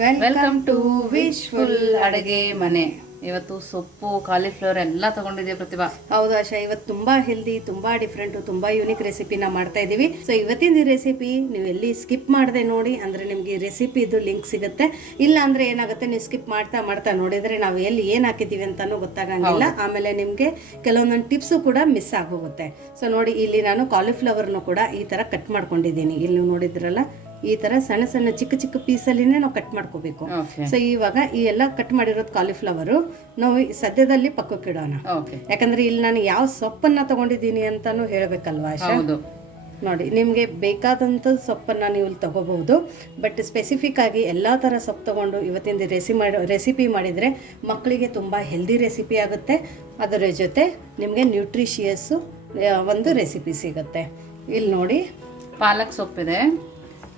Welcome to wish full ಅಡುಗೆ ಮನೆ ಇವತ್ತು ಸೊಪ್ಪು ಕಾಲಿಫ್ಲವರ್ ಎಲ್ಲ ತಗೊಂಡಿದ್ದೀವಿ ಪ್ರತಿಭಾ. ಹೌದು ಆಶಾ ಇವತ್ತು ತುಂಬಾ ಹೆಲ್ದಿ ತುಂಬಾ ಡಿಫ್ರೆಂಟ್ ತುಂಬಾ ಯೂನಿಕ್ ರೆಸಿಪಿನ ಮಾಡ್ತಾ ಇದೀವಿ ಸೊ ಇವತ್ತಿನ ರೆಸಿಪಿ ನೀವು ಎಲ್ಲಿ ಸ್ಕಿಪ್ ಮಾಡದೆ ನೋಡಿ ಅಂದ್ರೆ ನಿಮ್ಗೆ ರೆಸಿಪಿದು ಲಿಂಕ್ ಸಿಗುತ್ತೆ. ಇಲ್ಲ ಅಂದ್ರೆ ಏನಾಗುತ್ತೆ ನೀವು ಸ್ಕಿಪ್ ಮಾಡ್ತಾ ಮಾಡ್ತಾ ನೋಡಿದ್ರೆ ನಾವು ಎಲ್ಲಿ ಏನ್ ಹಾಕಿದೀವಿ ಅಂತಾನು ಗೊತ್ತಾಗಂಗಿಲ್ಲ. ಆಮೇಲೆ ನಿಮ್ಗೆ ಕೆಲವೊಂದೊಂದು ಟಿಪ್ಸು ಕೂಡ ಮಿಸ್ ಆಗೋಗುತ್ತೆ. ಸೊ ನೋಡಿ ಇಲ್ಲಿ ನಾನು ಕಾಲಿಫ್ಲವರ್ನು ಕೂಡ ಈ ತರ ಕಟ್ ಮಾಡ್ಕೊಂಡಿದ್ದೀನಿ. ಇಲ್ಲಿ ನೀವು ನೋಡಿದ್ರಲ್ಲ ಈ ತರ ಸಣ್ಣ ಸಣ್ಣ ಚಿಕ್ಕ ಚಿಕ್ಕ ಪೀಸಲ್ಲಿನೇ ನಾವು ಕಟ್ ಮಾಡ್ಕೋಬೇಕು. ಸೊ ಇವಾಗ ಈ ಎಲ್ಲ ಕಟ್ ಮಾಡಿರೋದು ಕಾಲಿಫ್ಲವರು ನಾವು ಸದ್ಯದಲ್ಲಿ ಪಕ್ಕಕ್ಕೆ ಇಡೋಣ. ಯಾಕಂದ್ರೆ ಇಲ್ಲಿ ನಾನು ಯಾವ ಸೊಪ್ಪನ್ನ ತಗೊಂಡಿದ್ದೀನಿ ಅಂತಾನು ಹೇಳ್ಬೇಕಲ್ವಾ ನೋಡಿ ನಿಮಗೆ ಬೇಕಾದಂಥ ಸೊಪ್ಪನ್ನು ನೀವು ಇಲ್ಲಿ ತಗೋಬಹುದು. ಬಟ್ ಸ್ಪೆಸಿಫಿಕ್ ಆಗಿ ಎಲ್ಲ ಥರ ಸೊಪ್ಪು ತಗೊಂಡು ಇವತ್ತಿನ ರೆಸಿ ಮಾಡಿ ರೆಸಿಪಿ ಮಾಡಿದರೆ ಮಕ್ಕಳಿಗೆ ತುಂಬ ಹೆಲ್ದಿ ರೆಸಿಪಿ ಆಗುತ್ತೆ. ಅದರ ಜೊತೆ ನಿಮಗೆ ನ್ಯೂಟ್ರಿಷಿಯಸ್ಸು ಒಂದು ರೆಸಿಪಿ ಸಿಗುತ್ತೆ. ಇಲ್ಲಿ ನೋಡಿ. ಪಾಲಕ್ ಸೊಪ್ಪಿದೆ.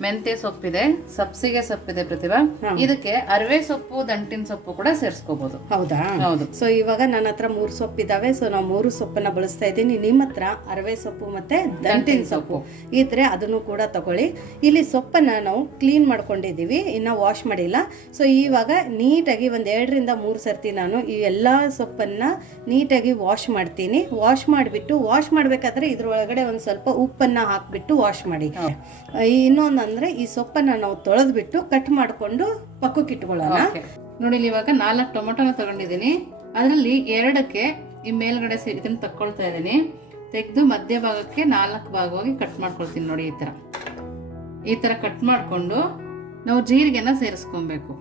ಮೆಂತ್ಯ ಸೊಪ್ಪಿದೆ ಸಬ್ಸಿಗೆ ಸೊಪ್ಪಿದೆ ಪ್ರತಿಭಾ. ಇದಕ್ಕೆ ಅರವೆ ಸೊಪ್ಪು ದಂಟಿನ ಸೊಪ್ಪು ಕೂಡ ಸೇರಿಸ್ಕೋಬಹುದು ಹೌದಾ? ಹೌದು. ಸೊ ಇವಾಗ ನನ್ನ ಹತ್ರ ಮೂರು ಸೊಪ್ಪಿದಾವೆ. ಸೊ ನಾವು ಮೂರು ಸೊಪ್ಪನ್ನ ಬಳಸ್ತಾ ಇದ್ದೀನಿ. ನಿಮ್ಮ ಹತ್ರ ಅರವೆ ಸೊಪ್ಪು ಮತ್ತೆ ದಂಟಿನ ಸೊಪ್ಪು. ಇದ್ರೆ ಅದನ್ನು ಕೂಡ ತಗೊಳ್ಳಿ. ಇಲ್ಲಿ ಸೊಪ್ಪನ್ನ ನಾವು ಕ್ಲೀನ್ ಮಾಡ್ಕೊಂಡಿದ್ದೀವಿ. ಇನ್ನ ವಾಶ್ ಮಾಡಿಲ್ಲ. ಸೊ ಇವಾಗ ನೀಟಾಗಿ ಒಂದ್ ಎರಡರಿಂದ ಮೂರು ಸರ್ತಿ ನಾನು ಈ ಎಲ್ಲ ಸೊಪ್ಪನ್ನ ನೀಟಾಗಿ ವಾಶ್ ಮಾಡ್ತೀನಿ. ವಾಶ್ ಮಾಡಿಬಿಟ್ಟು ವಾಶ್ ಮಾಡ್ಬೇಕಾದ್ರೆ ಇದ್ರೊಳಗಡೆ ಒಂದು ಸ್ವಲ್ಪ ಉಪ್ಪನ್ನ ಹಾಕ್ಬಿಟ್ಟು ವಾಶ್ ಮಾಡಿ. ಇನ್ನೊಂದಂದ್ರೆ ಈ ಸೊಪ್ಪನ್ನ ನಾವು ತೊಳೆದ್ಬಿಟ್ಟು ಕಟ್ ಮಾಡ್ಕೊಂಡು ಪಕ್ಕಕ್ಕೆ ಇಟ್ಕೊಳ್ಳೋಣ. ನೋಡಿ ಇಲ್ಲಿ ಇವಾಗ ನಾಲ್ಕು ಟೊಮೊಟೊನ ತಗೊಂಡಿದ್ದೀನಿ. ಅದರಲ್ಲಿ ಎರಡಕ್ಕೆ ಈ ಮೇಲ್ಗಡೆ ಇದನ್ನ ತಕ್ಕೊಳ್ತಾ ಇದ್ದೀನಿ. ತೆಗೆದು ಮಧ್ಯ ಭಾಗಕ್ಕೆ ನಾಲ್ಕು ಭಾಗವಾಗಿ ಕಟ್ ಮಾಡ್ಕೊಳ್ತೀನಿ ನೋಡಿ ಈ ಥರ. ಈ ಥರ ಕಟ್ ಮಾಡಿಕೊಂಡು ನಾವು ಜೀರಿಗೆನ ಸೇರಿಸ್ಕೊಬೇಕು.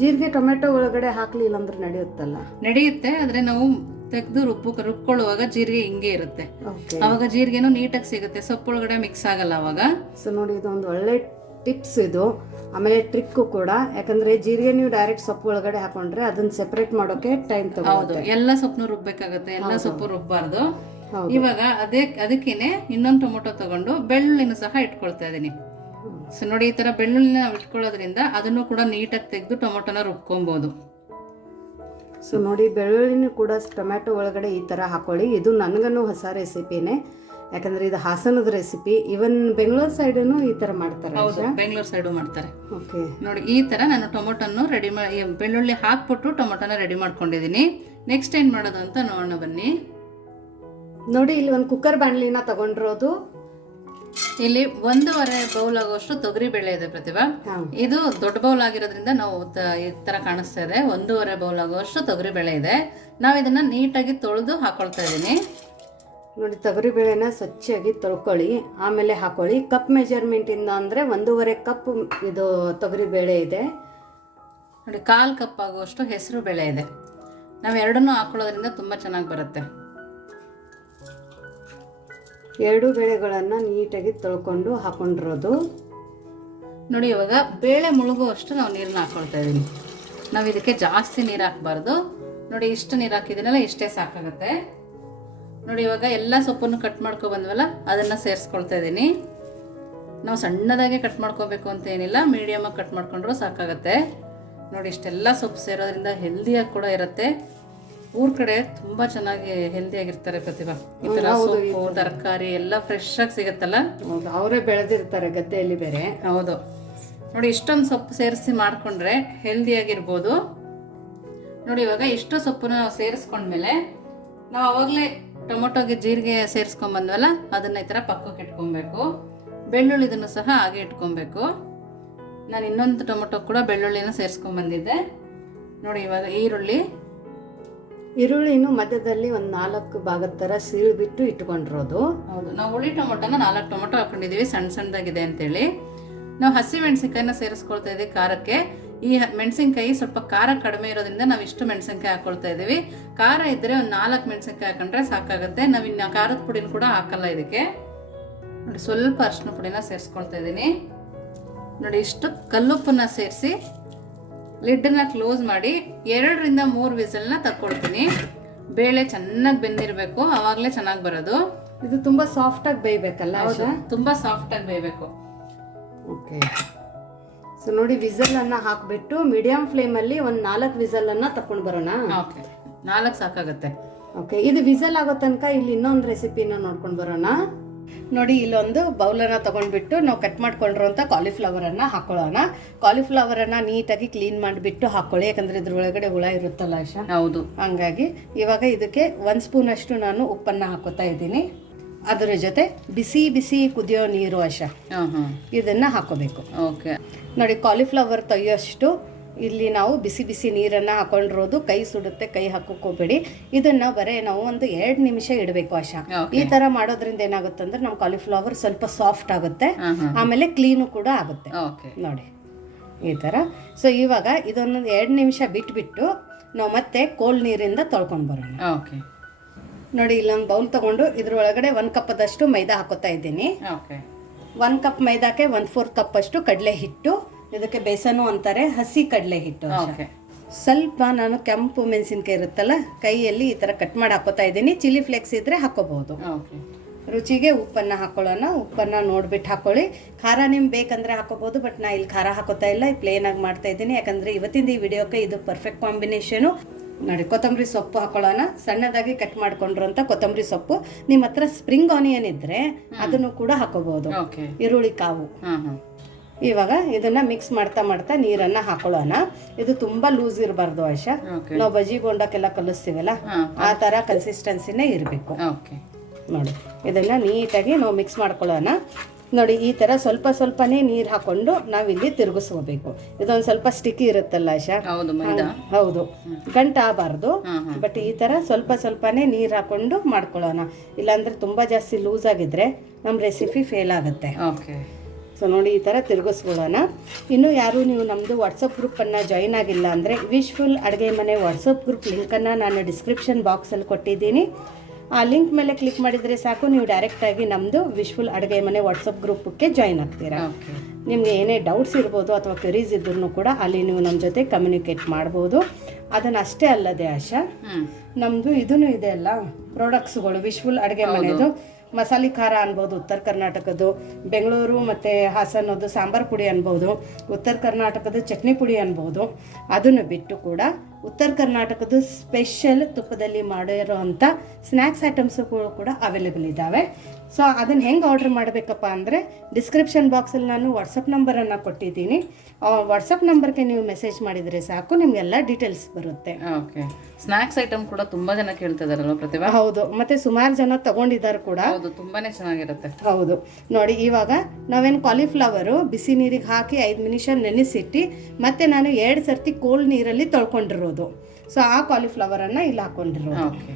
ಜೀರಿಗೆ ಟೊಮೆಟೊ ಒಳಗಡೆ ಹಾಕ್ಲಿಲ್ಲ ಅಂದ್ರೆ ನಡೆಯುತ್ತಲ್ಲ? ನಡೆಯುತ್ತೆ ಆದ್ರೆ ನಾವು ತೆಗೆದು ರುಬ್ಬು ರುಬ್ಕೊಳ್ಳುವಾಗ ಜೀರಿಗೆ ಹಿಂಗೆ ಇರುತ್ತೆ. ಅವಾಗ ಜೀರಿಗೆನೂ ನೀಟಾಗಿ ಸಿಗುತ್ತೆ. ಸೊಪ್ಪು ಒಳಗಡೆ ಮಿಕ್ಸ್ ಆಗಲ್ಲ ಅವಾಗ. ಸೊ ನೋಡಿ ಇದು ಒಂದು ಒಳ್ಳೆ ಟಿಪ್ಸ್ ಇದು. ಆಮೇಲೆ ಟ್ರಿಕ್ಕು ಕೂಡ. ಯಾಕಂದ್ರೆ ಜೀರಿಗೆ ನೀವು ಡೈರೆಕ್ಟ್ ಸೊಪ್ಪು ಒಳಗಡೆ ಹಾಕೊಂಡ್ರೆ ಅದನ್ನ ಸೆಪರೇಟ್ ಮಾಡೋಕೆ ಟೈಮ್ ಹೌದು. ಎಲ್ಲ ಸೊಪ್ಪು ರುಬ್ಬೇಕಾಗತ್ತೆ. ಎಲ್ಲ ಸೊಪ್ಪು ರುಬ್ಬಾರ್ದು. ಇವಾಗ ಅದೇ ಅದಕ್ಕೇನೆ ಇನ್ನೊಂದು ಟೊಮೊಟೊ ತಗೊಂಡು ಬೆಳ್ಳುಳ್ಳಿನ ಸಹ ಇಟ್ಕೊಳ್ತಾ ಇದೀನಿ. ಸೊ ನೋಡಿ ಈ ತರ ಬೆಳ್ಳುಳ್ಳಿನ ಇಟ್ಕೊಳ್ಳೋದ್ರಿಂದ ಅದನ್ನು ಕೂಡ ನೀಟಾಗಿ ತೆಗೆದು ಟೊಮೊಟೊನ ರುಬ್ಕೊಬಹುದು ಸೊ ನೋಡಿ ಬೆಳ್ಳುಳ್ಳಿನೂ ಕೂಡ ಟೊಮ್ಯಾಟೊ ಒಳಗಡೆ ಈ ಥರ ಹಾಕೊಳ್ಳಿ. ಇದು ನನಗನ್ನು ಹೊಸ ರೆಸಿಪಿನೇ. ಯಾಕಂದ್ರೆ ಇದು ಹಾಸನದ ರೆಸಿಪಿ. ಇವನ್ ಬೆಂಗಳೂರು ಸೈಡನು ಈ ಥರ ಮಾಡ್ತಾರೆ ಹೌದು ಬೆಂಗಳೂರು ಸೈಡು ಮಾಡ್ತಾರೆ. ಓಕೆ. ನೋಡಿ ಈ ತರ ನಾನು ಟೊಮೊಟೊನ್ನು ರೆಡಿ ಮಾಡಿ ಬೆಳ್ಳುಳ್ಳಿ ಹಾಕ್ಬಿಟ್ಟು ಟೊಮೊಟೊನ ರೆಡಿ ಮಾಡ್ಕೊಂಡಿದ್ದೀನಿ. ನೆಕ್ಸ್ಟ್ ಏನ್ ಮಾಡೋದು ಅಂತ ನೋಡೋಣ ಬನ್ನಿ. ನೋಡಿ ಇಲ್ಲಿ ಒಂದು ಕುಕ್ಕರ್ ಬಾಣಲಿನ ತಗೊಂಡಿರೋದು. ಇಲ್ಲಿ ಒಂದೂವರೆ ಬೌಲ್ ಆಗುವಷ್ಟು ತೊಗರಿ ಬೇಳೆ ಇದೆ ಪ್ರತಿಭಾ. ಇದು ದೊಡ್ಡ ಬೌಲ್ ಆಗಿರೋದ್ರಿಂದ ನಾವು ಈ ತರ ಕಾಣಿಸ್ತಾ ಇದೆ. ಒಂದೂವರೆ ಬೌಲ್ ಆಗುವಷ್ಟು ತೊಗರಿ ಬೇಳೆ ಇದೆ. ನಾವು ಇದನ್ನ ನೀಟಾಗಿ ತೊಳೆದು ಹಾಕೊಳ್ತಾ ಇದ್ದೀನಿ. ನೋಡಿ ತೊಗರಿ ಬೇಳೆನ ಸ್ವಚ್ಛಾಗಿ ತೊಳ್ಕೊಳ್ಳಿ. ಆಮೇಲೆ ಹಾಕೊಳ್ಳಿ. ಕಪ್ ಮೆಜರ್ಮೆಂಟಿಂದ ಅಂದರೆ ಒಂದೂವರೆ ಕಪ್ ಇದು ತೊಗರಿ ಬೇಳೆ ಇದೆ. ನೋಡಿ ಕಾಲ್ ಕಪ್ ಆಗುವಷ್ಟು ಹೆಸರು ಬೇಳೆ ಇದೆ. ನಾವು ಎರಡನ್ನೂ ಹಾಕೊಳ್ಳೋದ್ರಿಂದ ತುಂಬಾ ಚೆನ್ನಾಗಿ ಬರುತ್ತೆ. ಎರಡು ಬೇಳೆಗಳನ್ನು ನೀಟಾಗಿ ತೊಳ್ಕೊಂಡು ಹಾಕೊಂಡಿರೋದು. ನೋಡಿ, ಇವಾಗ ಬೇಳೆ ಮುಳುಗುವಷ್ಟು ನಾವು ನೀರನ್ನ ಹಾಕೊಳ್ತಾ ಇದ್ದೀನಿ ನಾವು ಇದಕ್ಕೆ ಜಾಸ್ತಿ ನೀರು ಹಾಕಬಾರ್ದು. ನೋಡಿ, ಇಷ್ಟು ನೀರು ಹಾಕಿದ್ದೀನಲ್ಲ, ಇಷ್ಟೇ ಸಾಕಾಗುತ್ತೆ. ನೋಡಿ, ಇವಾಗ ಎಲ್ಲ ಸೊಪ್ಪನ್ನು ಕಟ್ ಮಾಡ್ಕೊ ಬಂದ್ವಲ್ಲ, ಅದನ್ನು ಸೇರಿಸ್ಕೊಳ್ತಾ ಇದ್ದೀನಿ ನಾವು ಸಣ್ಣದಾಗೆ ಕಟ್ ಮಾಡ್ಕೋಬೇಕು ಅಂತ ಏನಿಲ್ಲ ಮೀಡಿಯಮಾಗಿ ಕಟ್ ಮಾಡ್ಕೊಂಡ್ರೂ ಸಾಕಾಗುತ್ತೆ. ನೋಡಿ, ಇಷ್ಟೆಲ್ಲ ಸೊಪ್ಪು ಸೇರೋದ್ರಿಂದ ಹೆಲ್ದಿಯಾಗಿ ಕೂಡ ಇರುತ್ತೆ. ಊರ್ ಕಡೆ ತುಂಬಾ ಚೆನ್ನಾಗಿ ಹೆಲ್ದಿ ಆಗಿರ್ತಾರೆ ಪ್ರತಿಭಾ. ಈ ತರ ಸೊಪ್ಪು ತರಕಾರಿ ಎಲ್ಲ ಫ್ರೆಶ್ ಆಗಿ ಸಿಗುತ್ತಲ್ಲ? ಹೌದು ಅವರೇ ಬೆಳೆದಿರ್ತಾರೆ ಗದ್ದೆಯಲ್ಲಿ ಬೇರೆ. ಹೌದು. ನೋಡಿ ಇಷ್ಟೊಂದು ಸೊಪ್ಪು ಸೇರಿಸಿ ಮಾಡ್ಕೊಂಡ್ರೆ ಹೆಲ್ದಿ ಆಗಿರ್ಬೋದು. ನೋಡಿ ಇವಾಗ ಇಷ್ಟು ಸೊಪ್ಪನ್ನ ನಾವು ಸೇರಿಸ್ಕೊಂಡ್ಮೇಲೆ ನಾವು ಅವಾಗಲೇ ಟೊಮೊಟೊಗೆ ಜೀರಿಗೆ ಸೇರಿಸ್ಕೊಂಬಂದ್ವಲ್ಲ ಅದನ್ನ ಈ ಥರ ಪಕ್ಕಕ್ಕೆ ಇಟ್ಕೊಬೇಕು. ಬೆಳ್ಳುಳ್ಳಿದನ್ನು ಸಹ ಹಾಗೆ ಇಟ್ಕೊಬೇಕು. ನಾನು ಇನ್ನೊಂದು ಟೊಮೊಟೊ ಕೂಡ ಬೆಳ್ಳುಳ್ಳಿನ ಸೇರಿಸ್ಕೊಂಬಂದಿದ್ದೆ. ನೋಡಿ ಇವಾಗ ಈರುಳ್ಳಿ ಈರುಳ್ಳಿನೂ ಮಧ್ಯದಲ್ಲಿ ಒಂದು ನಾಲ್ಕು ಭಾಗದ ಥರ ಸೀಳ್ಬಿಟ್ಟು ಇಟ್ಕೊಂಡಿರೋದು. ಹೌದು, ನಾವು ಹುಳಿ ಟೊಮೊಟೊನ ನಾಲ್ಕು ಟೊಮೊಟೊ ಹಾಕೊಂಡಿದ್ದೀವಿ ಸಣ್ಣ ಸಣ್ಣದಾಗಿದೆ ಅಂತೇಳಿ. ನಾವು ಹಸಿ ಮೆಣಸಿನ್ಕಾಯಿನ ಸೇರಿಸ್ಕೊಳ್ತಾ ಇದ್ದೀವಿ ಖಾರಕ್ಕೆ. ಈ ಮೆಣಸಿನ್ಕಾಯಿ ಸ್ವಲ್ಪ ಖಾರ ಕಡಿಮೆ ಇರೋದ್ರಿಂದ ನಾವು ಇಷ್ಟು ಮೆಣಸಿನ್ಕಾಯಿ ಹಾಕೊಳ್ತಾ ಇದ್ದೀವಿ. ಖಾರ ಇದ್ದರೆ ಒಂದು ನಾಲ್ಕು ಮೆಣಸಿನ್ಕಾಯಿ ಹಾಕೊಂಡ್ರೆ ಸಾಕಾಗುತ್ತೆ. ನಾವು ಇನ್ನು ಖಾರದ ಪುಡಿನ ಕೂಡ ಹಾಕಲ್ಲ ಇದಕ್ಕೆ. ನೋಡಿ, ಸ್ವಲ್ಪ ಅರಿಶಿನ ಪುಡಿನ ಸೇರಿಸ್ಕೊಳ್ತಾ ಇದ್ದೀನಿ. ನೋಡಿ, ಇಷ್ಟು ಕಲ್ಲುಪ್ಪನ್ನ ಸೇರಿಸಿ ಲಿಡ್ಡನ್ನ ಕ್ಲೋಸ್ ಮಾಡಿ ಎರಡರಿಂದ ಮೂರು ವಿಸಲ್ನ ತಕ್ಕೊಳ್ತೀನಿ. ಬೇಳೆ ಚೆನ್ನಾಗಿ ಬೆಂದಿರಬೇಕು ಆವಾಗಲೇ ಚೆನ್ನಾಗಿ ಬರೋದು. ಇದು ತುಂಬ ಸಾಫ್ಟಾಗಿ ಬೇಯಬೇಕಲ್ಲ ಹೌದು ತುಂಬಾ ಸಾಫ್ಟ್ ಆಗಿ ಬೇಯಬೇಕು. ಓಕೆ. ಸೊ ನೋಡಿ ವಿಸಲನ್ನು ಹಾಕಿಬಿಟ್ಟು ಮೀಡಿಯಂ ಫ್ಲೇಮಲ್ಲಿ ಒಂದು ನಾಲ್ಕು ವಿಸಲನ್ನು ತಕೊಂಡು ಬರೋಣ. ಓಕೆ ನಾಲ್ಕು ಸಾಕಾಗುತ್ತೆ. ಓಕೆ ಇದು ವಿಸಲ್ ಆಗೋ ತನಕ ಇಲ್ಲಿ ಇನ್ನೊಂದು ರೆಸಿಪಿನ ನೋಡ್ಕೊಂಡು ಬರೋಣ. ನೋಡಿ ಇಲ್ಲೊಂದು ಬೌಲನ್ನು ತೊಗೊಂಡ್ಬಿಟ್ಟು ನಾವು ಕಟ್ ಮಾಡ್ಕೊಂಡಿರುವಂಥ ಕಾಲಿಫ್ಲವರನ್ನು ಹಾಕೊಳ್ಳೋಣ. ಕಾಲಿಫ್ಲವರನ್ನು ನೀಟಾಗಿ ಕ್ಲೀನ್ ಮಾಡಿಬಿಟ್ಟು ಹಾಕೊಳ್ಳಿ ಯಾಕಂದರೆ ಇದ್ರ ಒಳಗಡೆ ಹುಳ ಇರುತ್ತಲ್ಲ ಹೌದು. ಹಂಗಾಗಿ ಇವಾಗ ಇದಕ್ಕೆ ಒಂದು ಸ್ಪೂನಷ್ಟು ನಾನು ಉಪ್ಪನ್ನು ಹಾಕೋತಾ ಇದ್ದೀನಿ. ಅದರ ಜೊತೆ ಬಿಸಿ ಬಿಸಿ ಕುದಿಯೋ ನೀರು ಹಾಂ ಇದನ್ನು ಹಾಕೋಬೇಕು. ಓಕೆ. ನೋಡಿ ಕಾಲಿಫ್ಲವರ್ ತೊಯ್ಯೋಷ್ಟು ಇಲ್ಲಿ ನಾವು ಬಿಸಿ ಬಿಸಿ ನೀರನ್ನು ಹಾಕೊಂಡಿರೋದು ಕೈ ಸುಡುತ್ತೆ ಕೈ ಹಾಕೋಕೋಬೇಡಿ. ಇದನ್ನು ಬರೀ ನಾವು ಒಂದು ಎರಡು ನಿಮಿಷ ಇಡಬೇಕು ಆಶಾ. ಈ ಥರ ಮಾಡೋದ್ರಿಂದ ಏನಾಗುತ್ತೆ ಅಂದ್ರೆ ನಮ್ಮ ಕಾಲಿಫ್ಲವರ್ ಸ್ವಲ್ಪ ಸಾಫ್ಟ್ ಆಗುತ್ತೆ. ಆಮೇಲೆ ಕ್ಲೀನು ಕೂಡ ಆಗುತ್ತೆ. ನೋಡಿ ಈ ಥರ ಸೊ ಇವಾಗ ಇದೊಂದು ಎರಡು ನಿಮಿಷ ಬಿಟ್ಬಿಟ್ಟು ನಾವು ಮತ್ತೆ ಕೋಲ್ ನೀರಿಂದ ತೊಳ್ಕೊಂಡು ಬರೋಣ. ಓಕೆ ನೋಡಿ ಇಲ್ಲೊಂದು ಬೌಲ್ ತಗೊಂಡು ಇದ್ರೊಳಗಡೆ ಒಂದು ಕಪ್ಪದಷ್ಟು ಮೈದಾ ಹಾಕೋತಾ ಇದ್ದೀನಿ. ಒನ್ ಒಂದು ಕಪ್ ಮೈದಾಕ್ಕೆ ಒಂದು ಫೋರ್ ಕಪ್ ಅಷ್ಟು ಕಡಲೆ ಹಿಟ್ಟು ಇದಕ್ಕೆ ಬೇಸನು ಅಂತಾರೆ ಹಸಿ ಕಡಲೆ ಹಿಟ್ಟು ಓಕೆ. ಸ್ವಲ್ಪ ನಾನು ಕೆಂಪು ಮೆಣಸಿನ್ಕಾಯಿ ಇರುತ್ತಲ್ಲ ಕೈಯಲ್ಲಿ ಈ ತರ ಕಟ್ ಮಾಡಿ ಹಾಕೋತಾ ಇದ್ದೀನಿ. ಚಿಲ್ಲಿ ಫ್ಲೇಕ್ಸ್ ಇದ್ರೆ ಹಾಕೋಬಹುದು. ಓಕೆ. ರುಚಿಗೆ ಉಪ್ಪನ್ನ ಹಾಕೊಳ್ಳೋಣ. ಉಪ್ಪನ್ನ ನೋಡ್ಬಿಟ್ಟು ಹಾಕೊಳ್ಳಿ. ಖಾರ ನಿಮ್ ಬೇಕಂದ್ರೆ ಹಾಕೋಬಹುದು ಬಟ್ ನಾ ಇಲ್ಲಿ ಖಾರ ಹಾಕೋತಾ ಇಲ್ಲ. ಪ್ಲೇನ್ ಆಗಿ ಮಾಡ್ತಾ ಇದ್ದೀನಿ. ಯಾಕಂದ್ರೆ ಇವತ್ತಿನ ಈ ವಿಡಿಯೋಕ್ಕೆ ಇದು ಪರ್ಫೆಕ್ಟ್ ಕಾಂಬಿನೇಷನು ನೋಡಿ ಕೊತ್ತಂಬರಿ ಸೊಪ್ಪು ಹಾಕೊಳ್ಳೋಣ. ಸಣ್ಣದಾಗಿ ಕಟ್ ಮಾಡ್ಕೊಂಡಿರೋಂಥ ಕೊತ್ತಂಬರಿ ಸೊಪ್ಪು. ನಿಮ್ಮ ಹತ್ರ ಸ್ಪ್ರಿಂಗ್ ಆನಿಯನ್ ಇದ್ರೆ ಅದನ್ನು ಕೂಡ ಹಾಕೋಬಹುದು. ಈರುಳ್ಳಿ ಕಾವು. ಇವಾಗ ಇದನ್ನ ಮಿಕ್ಸ್ ಮಾಡ್ತಾ ಮಾಡ್ತಾ ನೀರನ್ನ ಹಾಕೊಳ್ಳೋಣ. ಇದು ತುಂಬಾ ಲೂಸ್ ಇರಬಾರ್ದು ಆಶಾ ನಾವು ಬಜಿ ಬೋಂಡಕ್ಕೆಲ್ಲ ಕಲಿಸ್ತೀವಲ್ಲ ಆ ತರ ಕನ್ಸಿಸ್ಟೆನ್ಸಿನೇ ಇರಬೇಕು. ಓಕೆ ನೋಡಿ ಇದನ್ನ ನೀಟಾಗಿ ನಾವು ಮಿಕ್ಸ್ ಮಾಡ್ಕೊಳ್ಳೋಣ. ನೋಡಿ ಈ ತರ ಸ್ವಲ್ಪ ಸ್ವಲ್ಪನೇ ನೀರು ಹಾಕೊಂಡು ನಾವಿಲ್ಲಿ ತಿರುಗಿಸ್ಕೋಬೇಕು. ಇದೊಂದು ಸ್ವಲ್ಪ ಸ್ಟಿಕ್ಕಿ ಇರುತ್ತಲ್ಲ ಆಶಾ ಹೌದು ಗಂಟ ಆಗಬಾರ್ದು. ಬಟ್ ಈ ತರ ಸ್ವಲ್ಪ ಸ್ವಲ್ಪನೇ ನೀರು ಹಾಕೊಂಡು ಮಾಡ್ಕೊಳ್ಳೋಣ. ಇಲ್ಲಾಂದ್ರೆ ತುಂಬಾ ಜಾಸ್ತಿ ಲೂಸ್ ಆಗಿದ್ರೆ ನಮ್ಮ ರೆಸಿಪಿ ಫೇಲ್ ಆಗುತ್ತೆ. ಓಕೆ ಸೊ ನೋಡಿ ಈ ಥರ ತಿರುಗಿಸ್ಕೊಳ್ಳೋಣ. ಇನ್ನೂ ಯಾರು ನೀವು ನಮ್ಮದು ವಾಟ್ಸಪ್ ಗ್ರೂಪನ್ನು ಜಾಯಿನ್ ಆಗಿಲ್ಲ ಅಂದರೆ ವಿಶ್ಫುಲ್ ಅಡುಗೆ ಮನೆ ವಾಟ್ಸಪ್ ಗ್ರೂಪ್ ಲಿಂಕನ್ನು ನಾನು ಡಿಸ್ಕ್ರಿಪ್ಷನ್ ಬಾಕ್ಸಲ್ಲಿ ಕೊಟ್ಟಿದ್ದೀನಿ. ಆ ಲಿಂಕ್ ಮೇಲೆ ಕ್ಲಿಕ್ ಮಾಡಿದರೆ ಸಾಕು ನೀವು ಡೈರೆಕ್ಟಾಗಿ ನಮ್ಮದು ವಿಶ್ಫುಲ್ ಅಡುಗೆ ಮನೆ ವಾಟ್ಸಪ್ ಗ್ರೂಪಕ್ಕೆ ಜಾಯಿನ್ ಆಗ್ತೀರಾ. ನಿಮಗೆ ಏನೇ ಡೌಟ್ಸ್ ಇರ್ಬೋದು ಅಥವಾ ಕ್ವೆರೀಸ್ ಇದ್ರೂ ಕೂಡ ಅಲ್ಲಿ ನೀವು ನಮ್ಮ ಜೊತೆ ಕಮ್ಯುನಿಕೇಟ್ ಮಾಡ್ಬೋದು. ಅದನ್ನು ಅಷ್ಟೇ ಅಲ್ಲದೆ ಆಶಾ ನಮ್ಮದು ಇದೂ ಇದೆ ಅಲ್ಲ ಪ್ರಾಡಕ್ಟ್ಸ್ಗಳು ವಿಶ್ವಲ್ ಅಡುಗೆ ಮನೆದು. ಮಸಾಲೆ ಖಾರ ಅನ್ಬೋದು, ಉತ್ತರ ಕರ್ನಾಟಕದ್ದು. ಬೆಂಗಳೂರು ಮತ್ತು ಹಾಸನದ್ದು ಸಾಂಬಾರು ಪುಡಿ ಅನ್ಬೋದು, ಉತ್ತರ ಕರ್ನಾಟಕದ ಚಟ್ನಿ ಪುಡಿ ಅನ್ಬೋದು. ಅದನ್ನು ಬಿಟ್ಟು ಕೂಡ ಉತ್ತರ ಕರ್ನಾಟಕದ ಸ್ಪೆಷಲ್ ತುಪ್ಪದಲ್ಲಿ ಮಾಡಿರೋ ಅಂಥ ಸ್ನ್ಯಾಕ್ಸ್ ಐಟಮ್ಸ್ಗಳು ಕೂಡ ಅವೈಲೇಬಲ್ ಇದ್ದಾವೆ ಸೊ ಅದನ್ನು ಹೆಂಗೆ ಆರ್ಡ್ರ್ ಮಾಡಬೇಕಪ್ಪ ಅಂದರೆ ಡಿಸ್ಕ್ರಿಪ್ಷನ್ ಬಾಕ್ಸಲ್ಲಿ ನಾನು ವಾಟ್ಸಪ್ ನಂಬರನ್ನು ಕೊಟ್ಟಿದ್ದೀನಿ. ಆ ವಾಟ್ಸಪ್ ನಂಬರ್ಗೆ ನೀವು ಮೆಸೇಜ್ ಮಾಡಿದರೆ ಸಾಕು ನಿಮಗೆಲ್ಲ ಡೀಟೇಲ್ಸ್ ಬರುತ್ತೆ. ಓಕೆ ಸ್ನ್ಯಾಕ್ಸ್ ಐಟಮ್ ಕೂಡ ತುಂಬ ಜನ ಕೇಳ್ತಾ ಇದಾರಲ್ವ ಪ್ರತಿಭಾ? ಹೌದು ಮತ್ತು ಸುಮಾರು ಜನ ತಗೊಂಡಿದ್ದಾರೆ ಕೂಡ. ಹೌದು ತುಂಬಾ ಚೆನ್ನಾಗಿರುತ್ತೆ. ಹೌದು. ನೋಡಿ ಇವಾಗ ನಾವೇನು ಕಾಲಿಫ್ಲವರು ಬಿಸಿ ನೀರಿಗೆ ಹಾಕಿ ಐದು ನಿಮಿಷ ನೆನೆಸಿಟ್ಟು ಮತ್ತು ನಾನು ಎರಡು ಸರ್ತಿ ಕೋಲ್ಡ್ ನೀರಲ್ಲಿ ತೊಳ್ಕೊಂಡಿರೋದು. ಸೊ ಆ ಕಾಲಿಫ್ಲವರನ್ನು ಇಲ್ಲಿ ಹಾಕೊಂಡಿರೋದು. ಓಕೆ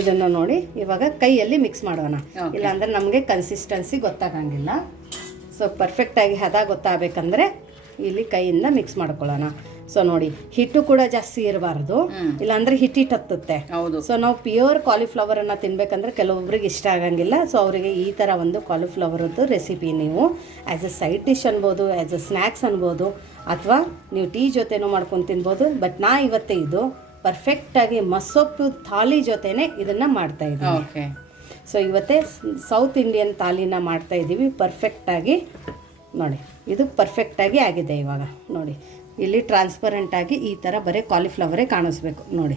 ಇದನ್ನು ನೋಡಿ ಇವಾಗ ಕೈಯಲ್ಲಿ ಮಿಕ್ಸ್ ಮಾಡೋಣ. ಇಲ್ಲಾಂದರೆ ನಮಗೆ ಕನ್ಸಿಸ್ಟೆನ್ಸಿ ಗೊತ್ತಾಗಂಗಿಲ್ಲ. ಸೊ ಪರ್ಫೆಕ್ಟಾಗಿ ಹದ ಗೊತ್ತಾಗಬೇಕಂದ್ರೆ ಇಲ್ಲಿ ಕೈಯಿಂದ ಮಿಕ್ಸ್ ಮಾಡ್ಕೊಳ್ಳೋಣ. ಸೊ ನೋಡಿ ಹಿಟ್ಟು ಕೂಡ ಜಾಸ್ತಿ ಇರಬಾರ್ದು. ಇಲ್ಲಾಂದ್ರೆ ಹಿಟ್ಟಿಟ್ಟು ಹತ್ತುತ್ತೆ. ಸೊ ನಾವು ಪ್ಯೂರ್ ಕಾಲಿಫ್ಲವರನ್ನು ತಿನ್ಬೇಕಂದ್ರೆ ಕೆಲವೊಬ್ರಿಗೆ ಇಷ್ಟ ಆಗಂಗಿಲ್ಲ. ಸೊ ಅವರಿಗೆ ಈ ತರ ಒಂದು ಕಾಲಿಫ್ಲವರದ್ದು ರೆಸಿಪಿ ನೀವು ಆ್ಯಸ್ ಎ ಸೈಡ್ ಡಿಶ್ ಅನ್ಬೋದು ಆ್ಯಸ್ ಎ ಸ್ನ್ಯಾಕ್ಸ್ ಅನ್ಬೋದು ಅಥವಾ ನೀವು ಟೀ ಜೊತೆನೂ ಮಾಡ್ಕೊಂಡು ತಿನ್ಬೋದು. ಬಟ್ ನಾ ಇವತ್ತೇ ಇದು ಪರ್ಫೆಕ್ಟಾಗಿ ಮಸೊಪ್ಪು ಥಾಲಿ ಜೊತೆನೇ ಇದನ್ನು ಮಾಡ್ತಾ ಇದ್ದೀವಿ ಓಕೆ ಸೊ ಇವತ್ತೇ ಸೌತ್ ಇಂಡಿಯನ್ ಥಾಲಿನ ಮಾಡ್ತಾ ಇದ್ದೀವಿ ಪರ್ಫೆಕ್ಟಾಗಿ ನೋಡಿ ಇದು ಪರ್ಫೆಕ್ಟಾಗಿ ಆಗಿದೆ ಇವಾಗ. ನೋಡಿ ಇಲ್ಲಿ ಟ್ರಾನ್ಸ್ಪರೆಂಟ್ ಆಗಿ ಈ ಥರ ಬರೀ ಕಾಲಿಫ್ಲವರೇ ಕಾಣಿಸ್ಬೇಕು. ನೋಡಿ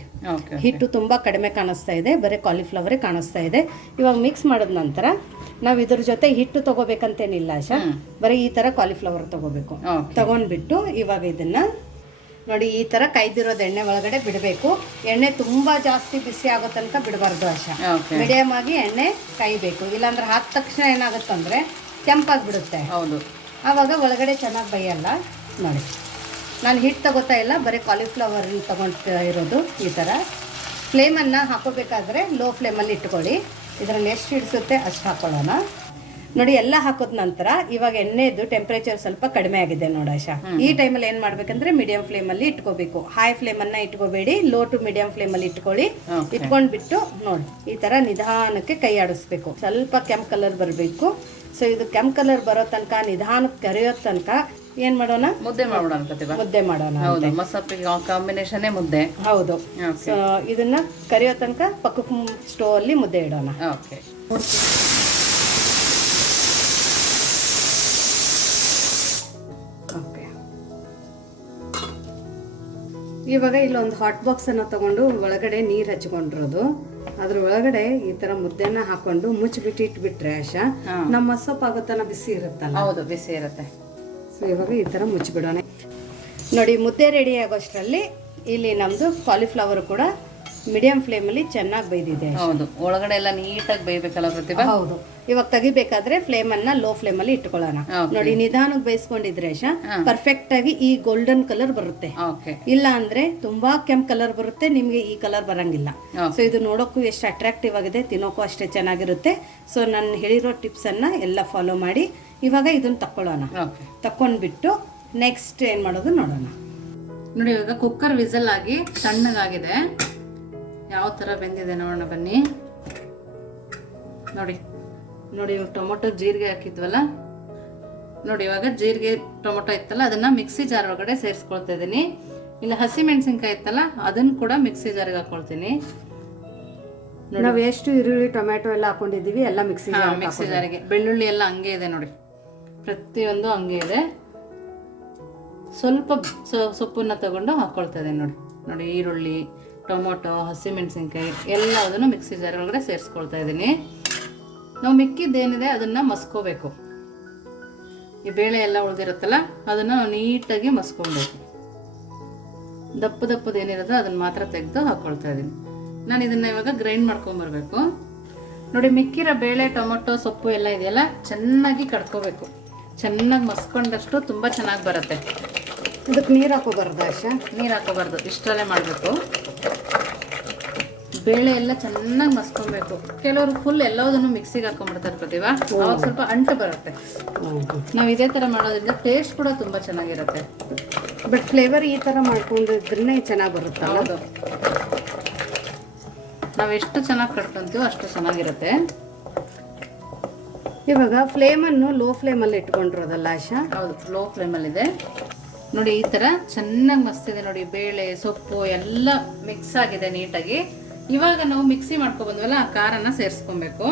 ಹಿಟ್ಟು ತುಂಬ ಕಡಿಮೆ ಕಾಣಿಸ್ತಾ ಇದೆ ಬರೀ ಕಾಲಿಫ್ಲವರೇ ಕಾಣಿಸ್ತಾ ಇದೆ. ಇವಾಗ ಮಿಕ್ಸ್ ಮಾಡಿದ ನಂತರ ನಾವು ಇದ್ರ ಜೊತೆ ಹಿಟ್ಟು ತಗೋಬೇಕಂತೇನಿಲ್ಲ ಆಶಾ. ಬರೀ ಈ ಥರ ಕಾಲಿಫ್ಲವರ್ ತಗೋಬೇಕು. ತಗೊಂಡ್ಬಿಟ್ಟು ಇವಾಗ ಇದನ್ನ ನೋಡಿ ಈ ಥರ ಕೈದಿರೋದು ಎಣ್ಣೆ ಒಳಗಡೆ ಬಿಡಬೇಕು. ಎಣ್ಣೆ ತುಂಬ ಜಾಸ್ತಿ ಬಿಸಿ ಆಗೋ ತನಕ ಬಿಡಬಾರ್ದು ಅಷ್ಟ ಮೀಡಿಯಂ ಮೀಡಿಯಮ್ ಆಗಿ ಎಣ್ಣೆ ಕಾಯಬೇಕು ಇಲ್ಲಾಂದ್ರೆ ಹಾಕಿದ ತಕ್ಷಣ ಏನಾಗುತ್ತಂದ್ರೆ ಕೆಂಪಾಗ್ಬಿಡುತ್ತೆ ಹೌದು. ಆವಾಗ ಒಳಗಡೆ ಚೆನ್ನಾಗಿ ಬೈಯಲ್ಲ. ನೋಡಿ. ನಾನು ಹಿಟ್ಟು ತಗೋತಾ ಇಲ್ಲ. ಬರೀ ಕಾಲಿಫ್ಲವರ್ ತಗೊಳ್ತಾ ಇರೋದು ಈ ಥರ ಫ್ಲೇಮನ್ನು ಹಾಕೋಬೇಕಾದ್ರೆ ಲೋ ಫ್ಲೇಮಲ್ಲಿ ಇಟ್ಕೊಳ್ಳಿ. ಇದರಲ್ಲಿ ಎಷ್ಟು ಹಿಡಿಸುತ್ತೆ ಅಷ್ಟು ಹಾಕೊಳ್ಳೋಣ. ನೋಡಿ ಎಲ್ಲ ಹಾಕೋದ್ ನಂತರ ಇವಾಗ ಎಣ್ಣೆದು ಟೆಂಪ್ರೇಚರ್ ಸ್ವಲ್ಪ ಕಡಿಮೆ ಆಗಿದೆ ನೋಡಾಶ ಈ ಟೈಮಲ್ಲಿ ಏನ್ ಮಾಡ್ಬೇಕಂದ್ರೆ ಮೀಡಿಯಂ ಫ್ಲೇಮ್ ಅಲ್ಲಿ ಇಟ್ಕೋಬೇಕು. ಹೈ ಫ್ಲೇಮನ್ನು ಇಟ್ಕೋಬೇಡಿ ಲೋ ಟು ಮೀಡಿಯಂ ಫ್ಲೇಮ್ ಅಲ್ಲಿ ಇಟ್ಕೊಳ್ಳಿ. ಇಟ್ಕೊಂಡ್ಬಿಟ್ಟು ನೋಡಿ ಈ ತರ ನಿಧಾನಕ್ಕೆ ಕೈ ಆಡಿಸ್ಬೇಕು. ಸ್ವಲ್ಪ ಕೆಂಪ್ ಕಲರ್ ಬರಬೇಕು. ಸೊ ಇದು ಕೆಂಪ್ ಕಲರ್ ಬರೋ ತನಕ ನಿಧಾನಕ್ಕೆ ಕರಿಯೋ ತನಕ ಏನ್ ಮಾಡೋಣ? ಮುದ್ದೆ ಮಾಡೋಣ ಮುದ್ದೆ ಮಾಡೋಣ ಹೌದು ಮಸಪ್ಪಿಗೆ ಕಾಂಬಿನೇಷನ್ನೇ ಮುದ್ದೆ. ಹೌದು. ಇದನ್ನ ಕರಿಯೋ ತನಕ ಪಕ್ಕಕ್ಕೆ ಸ್ಟೋವ್ ಅಲ್ಲಿ ಮುದ್ದೆ ಇಡೋಣ. ಓಕೆ ಇವಾಗ ಇಲ್ಲೊಂದು ಹಾಟ್ ಬಾಕ್ಸ್ ಅನ್ನ ತಗೊಂಡು ಒಳಗಡೆ ನೀರು ಹಚ್ಕೊಂಡಿರೋದು. ಅದ್ರ ಒಳಗಡೆ ಈ ತರ ಮುದ್ದೆನ ಹಾಕೊಂಡು ಮುಚ್ಚಿಬಿಟ್ಟು ಇಟ್ಬಿಟ್ರೆ ಆಶಾ ನಮ್ಮ ಸೊಪ್ಪಾಗುತ್ತಾನ ಬಿಸಿ ಇರುತ್ತಲ್ಲ? ಹೌದು ಬಿಸಿ ಇರುತ್ತೆ. ಸೊ ಇವಾಗ ಈ ತರ ಮುಚ್ಚಿಬಿಡೋಣ. ನೋಡಿ ಮುದ್ದೆ ರೆಡಿ ಆಗೋಷ್ಟರಲ್ಲಿ ಇಲ್ಲಿ ನಮ್ಮದು ಕಾಲಿಫ್ಲವರ್ ಕೂಡ ಮೀಡಿಯಂ ಫ್ಲೇಮಲ್ಲಿ ಚೆನ್ನಾಗಿ ಬೈದಿದೆ ಹೌದು. ಒಳಗಡೆ ಎಲ್ಲ ನೀಟಾಗಿ ಬೇಯಬೇಕಲ್ಲ ಪ್ರತಿಭಾ? ಹೌದು. ಇವಾಗ ತೆಗಿಬೇಕಾದ್ರೆ ಫ್ಲೇಮ್ ಅನ್ನ ಲೋ ಫ್ಲೇಮ್ ಅಲ್ಲಿ ಇಟ್ಕೊಳ್ಳೋಣ. ನೋಡಿ ನಿಧಾನಕ್ಕೆ ಬೇಯಿಸ್ಕೊಂಡಿದ್ರೆ ಶಾ ಪರ್ಫೆಕ್ಟ್ ಆಗಿ ಈ ಗೋಲ್ಡನ್ ಕಲರ್ ಬರುತ್ತೆ. ಇಲ್ಲ ಅಂದ್ರೆ ತುಂಬಾ ಕೆಂಪ್ ಕಲರ್ ಬರುತ್ತೆ ನಿಮ್ಗೆ ಈ ಕಲರ್ ಬರಂಗಿಲ್ಲ. ಸೊ ಇದು ನೋಡೋಕ್ಕೂ ಎಷ್ಟು ಅಟ್ರಾಕ್ಟಿವ್ ಆಗಿದೆ ತಿನ್ನೋಕ್ಕೂ ಅಷ್ಟೇ ಚೆನ್ನಾಗಿರುತ್ತೆ. ಸೊ ನಾನು ಹೇಳಿರೋ ಟಿಪ್ಸ್ ಅನ್ನ ಎಲ್ಲ ಫಾಲೋ ಮಾಡಿ ಇವಾಗ ಇದನ್ನ ತಕ್ಕೊಳ್ಳೋಣ. ತಕೊಂಡ್ಬಿಟ್ಟು ನೆಕ್ಸ್ಟ್ ಏನ್ ಮಾಡೋದು ನೋಡೋಣ. ನೋಡಿ ಇವಾಗ ಕುಕ್ಕರ್ ವಿಸಲ್ ಆಗಿ ತಣ್ಣಗಾಗಿದೆ. ಯಾವ ಥರ ಬೆಂದಿದೆ ನೋಡೋಣ ಬನ್ನಿ. ನೋಡಿ ನೋಡಿ ಇವಾಗ ಟೊಮೊಟೊ ಜೀರಿಗೆ ಹಾಕಿದ್ವಲ್ಲ? ನೋಡಿ ಇವಾಗ ಜೀರಿಗೆ ಟೊಮೊಟೊ ಇತ್ತಲ್ಲ ಅದನ್ನ ಮಿಕ್ಸಿ ಜಾರ್ ಒಳಗಡೆ ಸೇರಿಸ್ಕೊಳ್ತಾ ಇದ್ದೀನಿ. ಇಲ್ಲ ಹಸಿ ಮೆಣಸಿನ್ಕಾಯಿ ಇತ್ತಲ್ಲ ಅದನ್ನ ಕೂಡ ಮಿಕ್ಸಿ ಜಾರಿಗೆ ಹಾಕೊಳ್ತೀನಿ. ನಾವು ಎಷ್ಟು ಈರುಳ್ಳಿ ಟೊಮ್ಯಾಟೊ ಎಲ್ಲ ಹಾಕೊಂಡಿದ್ದೀವಿ ಎಲ್ಲ ಮಿಕ್ಸಿ ಮಿಕ್ಸಿ ಜಾರಿಗೆ. ಬೆಳ್ಳುಳ್ಳಿ ಎಲ್ಲ ಹಂಗೆ ಇದೆ ನೋಡಿ. ಪ್ರತಿಯೊಂದು ಹಂಗೆ ಇದೆ. ಸ್ವಲ್ಪ ಸೊಪ್ಪನ್ನ ತಗೊಂಡು ಹಾಕೊಳ್ತಾ ಇದ್ದೀನಿ ನೋಡಿ. ನೋಡಿ ಈರುಳ್ಳಿ ಟೊಮೊಟೊ, ಹಸಿಮೆಣಸಿನ್ಕಾಯಿ ಎಲ್ಲದನ್ನು ಮಿಕ್ಸಿ ಜಾರ್ ಒಳಗಡೆ ಸೇರಿಸ್ಕೊಳ್ತಾ ಇದ್ದೀನಿ. ನಾವು ಮಿಕ್ಕಿದ್ದೇನಿದೆ ಅದನ್ನು ಮಸ್ಕೋಬೇಕು. ಈ ಬೇಳೆ ಎಲ್ಲ ಉಳಿದಿರುತ್ತಲ್ಲ, ಅದನ್ನು ನೀಟಾಗಿ ಮಸ್ಕೊಬೇಕು ದಪ್ಪ ದಪ್ಪದ ಏನಿರುತ್ತೋ ಅದನ್ನು ಮಾತ್ರ ತೆಗೆದು ಹಾಕ್ಕೊಳ್ತಾ ಇದ್ದೀನಿ. ನಾನು ಇದನ್ನು ಇವಾಗ ಗ್ರೈಂಡ್ ಮಾಡ್ಕೊಂಬರ್ಬೇಕು ನೋಡಿ, ಮಿಕ್ಕಿರೋ ಬೇಳೆ, ಟೊಮೊಟೊ, ಸೊಪ್ಪು ಎಲ್ಲ ಇದೆಯಲ್ಲ, ಚೆನ್ನಾಗಿ ಕಡ್ಕೋಬೇಕು. ಚೆನ್ನಾಗಿ ಮಸ್ಕೊಂಡಷ್ಟು ತುಂಬ ಚೆನ್ನಾಗಿ ಬರುತ್ತೆ. ಇದಕ್ಕೆ ನೀರು ಹಾಕೋಬಾರ್ದು ಆಶಾ? ನೀರು ಹಾಕೋಬಾರ್ದು. ಇಷ್ಟರಲ್ಲೇ ಮಾಡಬೇಕು. ಬೇಳೆ ಎಲ್ಲ ಚೆನ್ನಾಗಿ ಮಸ್ಕೊಬೇಕು ಕೆಲವರು ಫುಲ್ ಎಲ್ಲದನ್ನು ಮಿಕ್ಸಿಗೆ ಹಾಕೊಂಡ್ಬಿಡ್ತಾರೆ ಪ್ರತಿಭಾ. ಅವಾಗ ಸ್ವಲ್ಪ ಅಂಟು ಬರುತ್ತೆ. ನಾವು ಇದೇ ಥರ ಮಾಡೋದ್ರಿಂದ ಟೇಸ್ಟ್ ಕೂಡ ತುಂಬ ಚೆನ್ನಾಗಿರುತ್ತೆ. ಬಟ್ ಫ್ಲೇವರ್ ಈ ಥರ ಮಾಡ್ಕೊಂಡಿದ್ರೆ ಚೆನ್ನಾಗಿ ಬರುತ್ತೆ ಹೌದು. ನಾವು ಎಷ್ಟು ಚೆನ್ನಾಗಿ ಕಟ್ಕೊಂತೀವೋ ಅಷ್ಟು ಚೆನ್ನಾಗಿರುತ್ತೆ. ಇವಾಗ ಫ್ಲೇಮನ್ನು ಲೋ ಫ್ಲೇಮಲ್ಲಿ ಇಟ್ಕೊಂಡಿರೋದಲ್ಲ ಆಶಾ? ಹೌದು ಲೋ ಫ್ಲೇಮಲ್ಲಿದೆ ನೋಡಿ, ಈ ಥರ ಚೆನ್ನಾಗಿ ಮಸ್ತಿದೆ ನೋಡಿ, ಬೇಳೆ, ಸೊಪ್ಪು ಎಲ್ಲ ಮಿಕ್ಸ್ ಆಗಿದೆ ನೀಟಾಗಿ. ಇವಾಗ ನಾವು ಮಿಕ್ಸಿ ಮಾಡ್ಕೊ ಬಂದ್ವಲ್ಲ ಆ ಖಾರನ ಸೇರಿಸ್ಕೊಬೇಕು.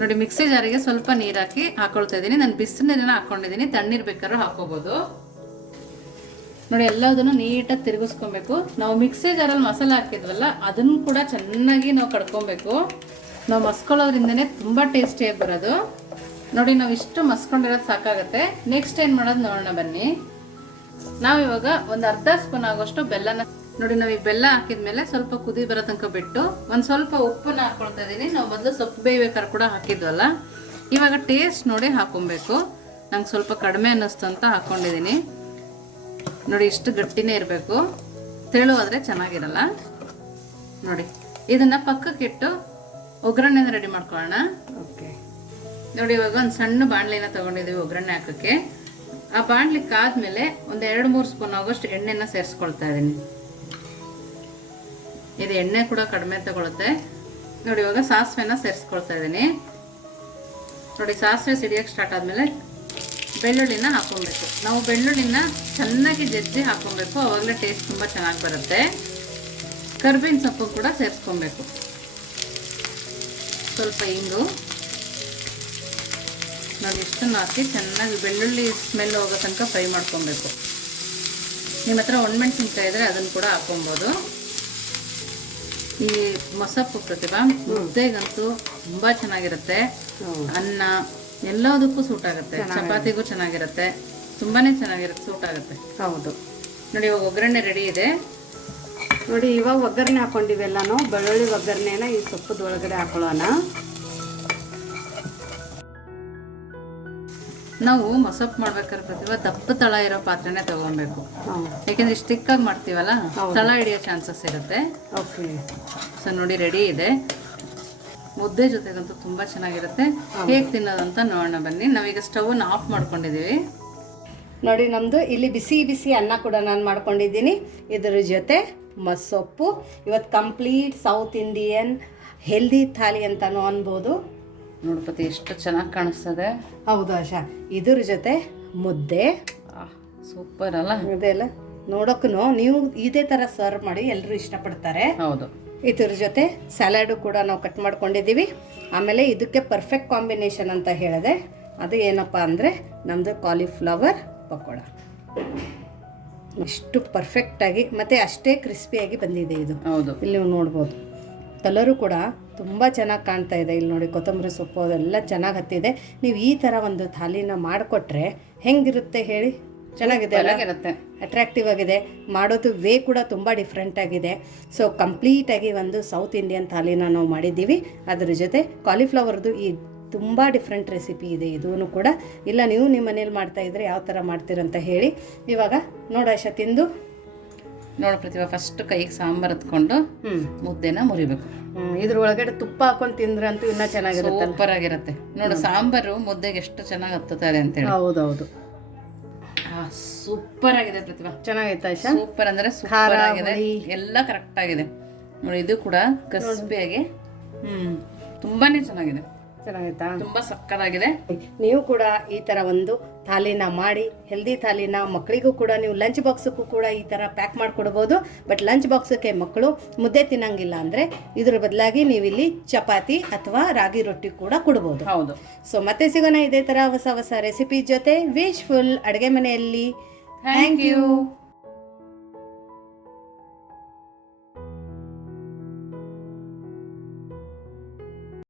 ನೋಡಿ ಮಿಕ್ಸಿ ಜಾರಿಗೆ ಸ್ವಲ್ಪ ನೀರು ಹಾಕಿ ಹಾಕೊಳ್ತಾ ಇದ್ದೀನಿ. ನಾನು ಬಿಸಿನೀರನ್ನ ಹಾಕೊಂಡಿದ್ದೀನಿ. ತಣ್ಣೀರು ಬೇಕಾದ್ರೂ ಹಾಕೋಬಹುದು ನೋಡಿ, ಎಲ್ಲದನ್ನು ನೀಟಾಗಿ ತಿರುಗಿಸ್ಕೊಬೇಕು. ನಾವು ಮಿಕ್ಸಿ ಜಾರಲ್ಲಿ ಮಸಾಲೆ ಹಾಕಿದ್ವಲ್ಲ, ಅದನ್ನು ಕೂಡ ಚೆನ್ನಾಗಿ ನಾವು ಕಡ್ಕೊಬೇಕು. ನಾವು ಮಸ್ಕೊಳ್ಳೋದ್ರಿಂದನೇ ತುಂಬ ಟೇಸ್ಟಿಯಾಗಿ ಬರೋದು. ನೋಡಿ, ನಾವು ಇಷ್ಟು ಮಸ್ಕೊಂಡಿರೋದು ಸಾಕಾಗುತ್ತೆ. ನೆಕ್ಸ್ಟ್ ಏನು ಮಾಡೋದು ನೋಡೋಣ ಬನ್ನಿ. ನಾವು ಇವಾಗ ಒಂದು ಅರ್ಧ ಸ್ಪೂನ್ ಆಗೋಷ್ಟು ಬೆಲ್ಲನ ನೋಡಿ, ನಾವು ಈ ಬೆಲ್ಲ ಹಾಕಿದ್ಮೇಲೆ ಸ್ವಲ್ಪ ಕುದಿ ಬರೋ ತನಕ ಬಿಟ್ಟು ಒಂದು ಸ್ವಲ್ಪ ಉಪ್ಪನ್ನ ಹಾಕ್ಕೊಳ್ತಾ ಇದ್ದೀನಿ ನಾವು ಮೊದಲು ಸೊಪ್ಪು ಬೇಯ್ಬೇಕಾದ್ರೆ ಕೂಡ ಹಾಕಿದ್ವಲ್ಲ. ಇವಾಗ ಟೇಸ್ಟ್ ನೋಡಿ ಹಾಕೊಬೇಕು. ನಂಗೆ ಸ್ವಲ್ಪ ಕಡಿಮೆ ಅನ್ನಿಸ್ತು ಅಂತ ಹಾಕ್ಕೊಂಡಿದ್ದೀನಿ ನೋಡಿ, ಇಷ್ಟು ಗಟ್ಟಿನೇ ಇರಬೇಕು. ತೆಳು ಆದರೆ ಚೆನ್ನಾಗಿರಲ್ಲ. ನೋಡಿ, ಇದನ್ನ ಪಕ್ಕಕ್ಕಿಟ್ಟು ಒಗ್ಗರಣೆ ರೆಡಿ ಮಾಡ್ಕೊಳ್ಳೋಣ. ಓಕೆ ನೋಡಿ, ಇವಾಗ ಒಂದು ಸಣ್ಣ ಬಾಣಲಿನ ತಗೊಂಡಿದ್ದೀವಿ ಒಗ್ಗರಣೆ ಹಾಕೋಕ್ಕೆ. ಆ ಬಾಣಲಿ ಕಾದ್ಮೇಲೆ ಒಂದು ಎರಡು ಮೂರು ಸ್ಪೂನ್ ಆಗೋಷ್ಟು ಎಣ್ಣೆನ ಸೇರಿಸ್ಕೊಳ್ತಾ ಇದ್ದೀನಿ ಇದು ಎಣ್ಣೆ ಕೂಡ ಕಡಿಮೆ ತಗೊಳುತ್ತೆ. ನೋಡಿ, ಇವಾಗ ಸಾಸಿವೆನ ಸೇರಿಸ್ಕೊಳ್ತಾ ಇದ್ದೀನಿ ನೋಡಿ, ಸಾಸಿವೆ ಸಿಡಿಯೋಕ್ಕೆ ಸ್ಟಾರ್ಟ್ ಆದಮೇಲೆ ಬೆಳ್ಳುಳ್ಳಿನ ಹಾಕೊಬೇಕು ನಾವು ಬೆಳ್ಳುಳ್ಳಿನ ಚೆನ್ನಾಗಿ ಜಜ್ಜಿ ಹಾಕೊಬೇಕು ಅವಾಗಲೇ ಟೇಸ್ಟ್ ತುಂಬ ಚೆನ್ನಾಗಿ ಬರುತ್ತೆ. ಕರ್ಬೇವಿನ ಸೊಪ್ಪು ಕೂಡ ಸೇರಿಸ್ಕೊಬೇಕು. ಸ್ವಲ್ಪ ಇಂಗು. ನೋಡಿ ಇಷ್ಟನ್ನು ಹಾಕಿ ಚೆನ್ನಾಗಿ ಬೆಳ್ಳುಳ್ಳಿ ಸ್ಮೆಲ್ ಹೋಗೋ ತನಕ ಫ್ರೈ ಮಾಡ್ಕೊಬೇಕು. ನಿಮ್ಮ ಹತ್ರ ಒಣಮೆಣ್ಸಿನ್ಕಾಯಿ ಇದ್ರೆ ಅದನ್ನು ಕೂಡ ಹಾಕೊಬೋದು. ಈ ಮೊಸಪ್ಪು ಪ್ರತಿಭಾ ಮುದ್ದೆಗಂತೂ ತುಂಬ ಚೆನ್ನಾಗಿರುತ್ತೆ. ಅನ್ನ ಎಲ್ಲದಕ್ಕೂ ಸೂಟ್ ಆಗುತ್ತೆ. ಚಪಾತಿಗೂ ಚೆನ್ನಾಗಿರುತ್ತೆ. ತುಂಬಾನೇ ಚೆನ್ನಾಗಿರುತ್ತೆ ಸೂಟ್ ಆಗುತ್ತೆ. ಹೌದು. ನೋಡಿ ಇವಾಗ ಒಗ್ಗರಣೆ ರೆಡಿ ಇದೆ. ನೋಡಿ ಇವಾಗ ಒಗ್ಗರಣೆ ಹಾಕೊಂಡಿವೆಲ್ಲನೂ ಬೆಳ್ಳುಳ್ಳಿ ಒಗ್ಗರಣೆನ ಈ ಸೊಪ್ಪದ ಒಳಗಡೆ ಹಾಕೊಳ್ಳೋಣ. ನಾವು ಮೊಸಪ್ ಮಾಡ್ಬೇಕಾದ್ರೆ ಪ್ರತಿಭಾ ದಪ್ಪ ತಳ ಇರೋ ಪಾತ್ರೆನೇ ತಗೊಬೇಕು ಯಾಕೆಂದ್ರೆ ಸ್ಟಿಕ್ ತಿಕ್ಕಾಗಿ ಮಾಡ್ತೀವಲ್ಲ ತಳ ಹಿಡಿಯೋ ಚಾನ್ಸಸ್ ಇರುತ್ತೆ. ಓಕೆ. ಸೊ ನೋಡಿ ರೆಡಿ ಇದೆ. ಮುದ್ದೆ ಜೊತೆಗಂತೂ ತುಂಬ ಚೆನ್ನಾಗಿರುತ್ತೆ. ಹೇಗೆ ತಿನ್ನೋದಂತ ನೋಡೋಣ ಬನ್ನಿ. ನಾವೀಗ ಸ್ಟವನ್ನು ಆಫ್ ಮಾಡ್ಕೊಂಡಿದ್ದೀವಿ. ನೋಡಿ ನಮ್ಮದು ಇಲ್ಲಿ ಬಿಸಿ ಬಿಸಿ ಅನ್ನ ಕೂಡ ನಾನು ಮಾಡ್ಕೊಂಡಿದ್ದೀನಿ. ಇದರ ಜೊತೆ ಮಸೊಪ್ಪು ಇವತ್ತು complete South Indian healthy thali ಅಂತಲೂ ಅನ್ಬೋದು. ನೋಡ್ಪತಿ ಎಷ್ಟು ಚೆನ್ನಾಗಿ ಕಾಣಿಸ್ತದೆ. ಹೌದು ಆಶಾ ಇದ್ರ ಜೊತೆ ಮುದ್ದೆ. ಸೂಪರ್ ಅಲ್ಲ. ಇದೆಲ್ಲ ನೋಡೋಕ್ಕೂ ನೀವು ಇದೇ ಥರ ಸರ್ವ್ ಮಾಡಿ ಎಲ್ಲರೂ ಇಷ್ಟಪಡ್ತಾರೆ. ಹೌದು. ಇದ್ರ ಜೊತೆ ಸ್ಯಾಲಡು ಕೂಡ ನಾವು ಕಟ್ ಮಾಡ್ಕೊಂಡಿದ್ದೀವಿ ಆಮೇಲೆ ಇದಕ್ಕೆ ಪರ್ಫೆಕ್ಟ್ ಕಾಂಬಿನೇಷನ್ ಅಂತ ಹೇಳಿದೆ. ಅದು ಏನಪ್ಪ ಅಂದರೆ ನಮ್ಮದು ಕಾಲಿಫ್ಲವರ್ ಪಕೋಡ. ಇಷ್ಟು ಪರ್ಫೆಕ್ಟಾಗಿ ಮತ್ತು ಅಷ್ಟೇ ಕ್ರಿಸ್ಪಿಯಾಗಿ ಬಂದಿದೆ ಇದು. ಹೌದು. ಇಲ್ಲಿ ನೀವು ನೋಡ್ಬೋದು. ಕಲರು ಕೂಡ ತುಂಬ ಚೆನ್ನಾಗಿ ಕಾಣ್ತಾ ಇದೆ. ಇಲ್ಲಿ ನೋಡಿ ಕೊತ್ತಂಬರಿ ಸೊಪ್ಪು ಅದೆಲ್ಲ ಚೆನ್ನಾಗಿ ಹತ್ತಿದೆ. ನೀವು ಈ ಥರ ಒಂದು ಥಾಲಿನ ಮಾಡಿಕೊಟ್ರೆ ಹೆಂಗಿರುತ್ತೆ ಹೇಳಿ? ಚೆನ್ನಾಗಿದೆ ಚೆನ್ನಾಗಿರುತ್ತೆ. ಅಟ್ರಾಕ್ಟಿವ್ ಆಗಿದೆ. ಮಾಡೋದು ವೇ ಕೂಡ ತುಂಬ ಡಿಫ್ರೆಂಟ್ ಆಗಿದೆ. ಸೊ ಕಂಪ್ಲೀಟಾಗಿ ಒಂದು ಸೌತ್ ಇಂಡಿಯನ್ ಥಾಲಿನ ನಾವು ಮಾಡಿದ್ದೀವಿ. ಅದ್ರ ಜೊತೆ ಕಾಲಿಫ್ಲವರ್ದು ಈ ತುಂಬ ಡಿಫ್ರೆಂಟ್ ರೆಸಿಪಿ ಇದೆ. ಇದೂ ಕೂಡ. ಇಲ್ಲ ನೀವು ನಿಮ್ಮ ಮನೇಲಿ ಮಾಡ್ತಾ ಇದ್ರೆ ಯಾವ ಥರ ಮಾಡ್ತೀರಂತ ಹೇಳಿ. ಇವಾಗ ನೋಡಾಶ ತಿಂದು ನೋಡು ಪ್ರತಿಭಾ ಫಸ್ಟ್ ಕೈಗೆ ಸಾಂಬಾರ್ ಹತ್ಕೊಂಡು ಮುದ್ದೆನ ಮುರಿಬೇಕು. ಇದ್ರ ಒಳಗಡೆ ತುಪ್ಪ ಹಾಕೊಂಡು ತಿಂದ್ರಂತೂ ಇನ್ನೂ ಚೆನ್ನಾಗಿರುತ್ತೆ ಸೂಪರ್ ಆಗಿರುತ್ತೆ. ನೋಡು ಸಾಂಬಾರು ಮುದ್ದೆಗೆ ಎಷ್ಟು ಚೆನ್ನಾಗಿ ಅಂತ ಹೇಳಿ. ಹೌದು ಹೌದೌದು ಸೂಪರ್ ಆಗಿದೆ ಪ್ರತಿಭಾ. ಚೆನ್ನಾಗೈತೆ ಸೂಪರ್ ಅಂದ್ರೆ ಸೂಪರ್ ಆಗಿದೆ. ಎಲ್ಲ ಕರೆಕ್ಟ್ ಆಗಿದೆ. ನೋಡಿ ಇದು ಕೂಡ ಕ್ರಿಸ್ಪಿಯಾಗಿ ಹ್ಮ್. ತುಂಬಾನೇ ಚೆನ್ನಾಗಿದೆ. ಚೆನ್ನಾಗಿತ್ತಾ ತುಂಬಾ ಸಕ್ಕತ್ತಾಗಿದೆ. ನೀವು ಕೂಡ ಈ ಥರ ಒಂದು ಥಾಲಿನ ಮಾಡಿ ಹೆಲ್ದಿ ಥಾಲಿನ ಮಕ್ಕಳಿಗೂ ಕೂಡ ನೀವು ಲಂಚ್ ಬಾಕ್ಸಕ್ಕೂ ಕೂಡ ಈ ಥರ ಪ್ಯಾಕ್ ಮಾಡಿಕೊಡ್ಬೋದು. ಬಟ್ ಲಂಚ್ ಬಾಕ್ಸಕ್ಕೆ ಮಕ್ಕಳು ಮುದ್ದೆ ತಿನ್ನಂಗಿಲ್ಲ ಅಂದರೆ ಇದ್ರ ಬದಲಾಗಿ ನೀವು ಇಲ್ಲಿ ಚಪಾತಿ ಅಥವಾ ರಾಗಿ ರೊಟ್ಟಿ ಕೂಡ ಕೊಡ್ಬೋದು. ಹೌದು. ಸೊ ಮತ್ತೆ ಸಿಗೋಣ ಇದೇ ಥರ ಹೊಸ ಹೊಸ ರೆಸಿಪಿ ಜೊತೆ. ವಿಶ್ಫುಲ್ ಅಡುಗೆ ಮನೆಯಲ್ಲಿ. Thank you